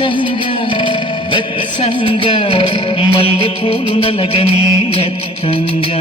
పచ్చంగా వెచ్చంగా మల్లెపూలు నలగని ఎత్తంగా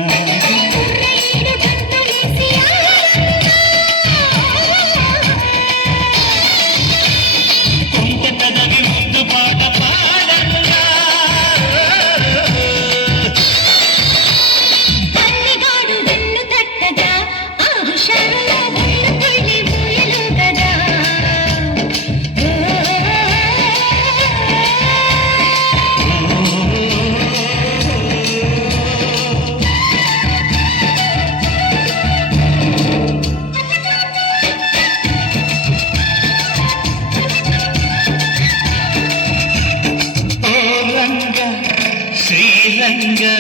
శ్రీరంగా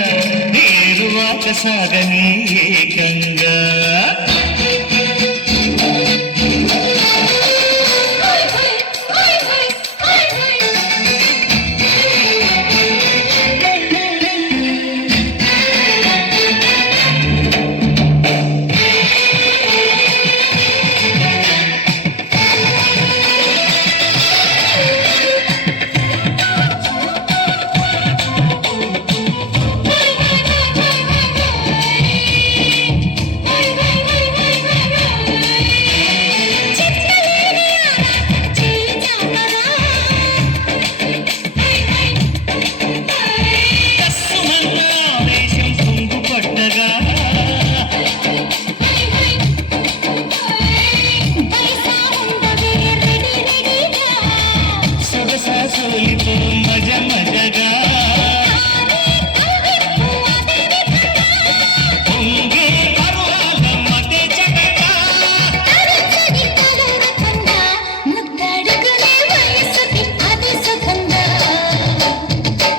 ఏరువాక సాగని ఏకంగా మజ మజగా పొంగే పర్వాల మతే చటగా ముద్దడుగులే వయసుకి అది సుఖంగా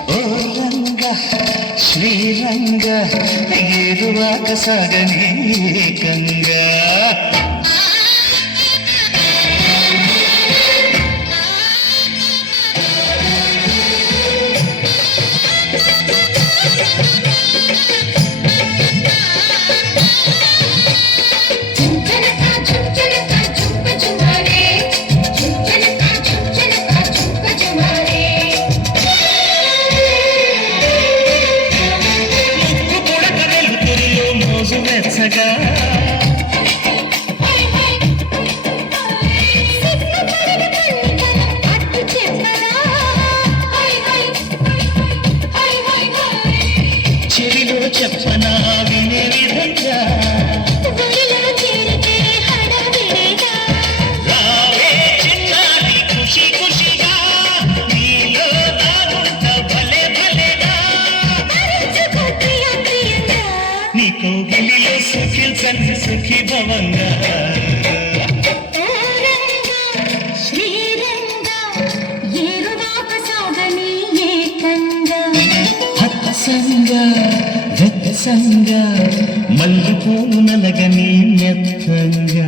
ఓ రంగ శ్రీరంగ ఏరువాక సాగని ఏకంగా మెచ్చగా చెవిలో చెప్పనా వినే విధంగా రావే చిన్నారి ఖుషి ఖుషిగా నీలో దాగుంట భలే భలేగా నీ కోగిలిలో సుఖించండి సుఖీ భవంగా వెచ్చంగా మల్లెపూలు నలగని మెత్తంగా